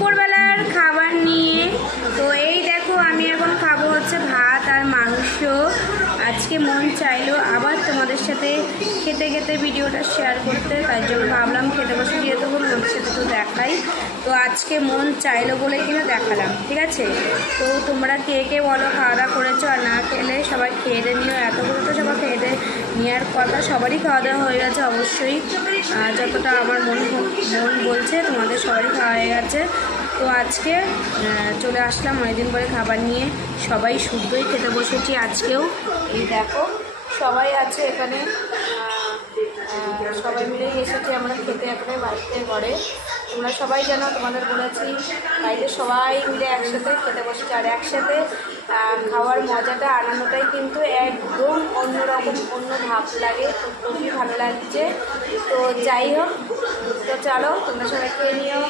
দুপুরবেলার খাবার নিয়ে। তো এই দেখো আমি এখন খাবো হচ্ছে ভাত আর মাংস। আজকে মন চাইলো আবার তোমাদের সাথে খেতে খেতে ভিডিওটা শেয়ার করতে, তাই জন্য ভাবলাম খেতে বসে দিয়ে দেবো, তোমাদের সাথে তো দেখাই। তো আজকে মন চাইলো বলে কিনা দেখালাম, ঠিক আছে। তো তোমরা কে কে বলো খাওয়া দাওয়া করেছো, আর না খেলে সবাই খেয়ে দিয়ে নিও। এতগুলো তো সবাই খেয়ে দিয়ে নেওয়ার কথা, সবারই খাওয়া দাওয়া হয়ে গেছে অবশ্যই। যতটা আমার মন বলছে তোমাদের সবারই খাওয়া হয়ে গেছে। তো আজকে চলে আসলাম অনেকদিন পরে খাবার নিয়ে, সবাই শুদ্ধই খেতে বসেছি আজকেও। এই দেখো সবাই আছে এখানে, সবাই মিলেই এসেছি আমরা খেতে এখানে বাড়িতে ঘরে। তোমরা সবাই জানো, তোমাদের বলেছি বাড়িতে সবাই মিলে একসাথে খেতে বসেছি। আর একসাথে খাওয়ার মজাটা আনন্দটাই কিন্তু একদম অন্যরকম, অন্য ভাব লাগে। তো খুবই ভালো লাগছে। তো যাই হোক, তো চলো তোমরা সবাই খেয়ে নিও।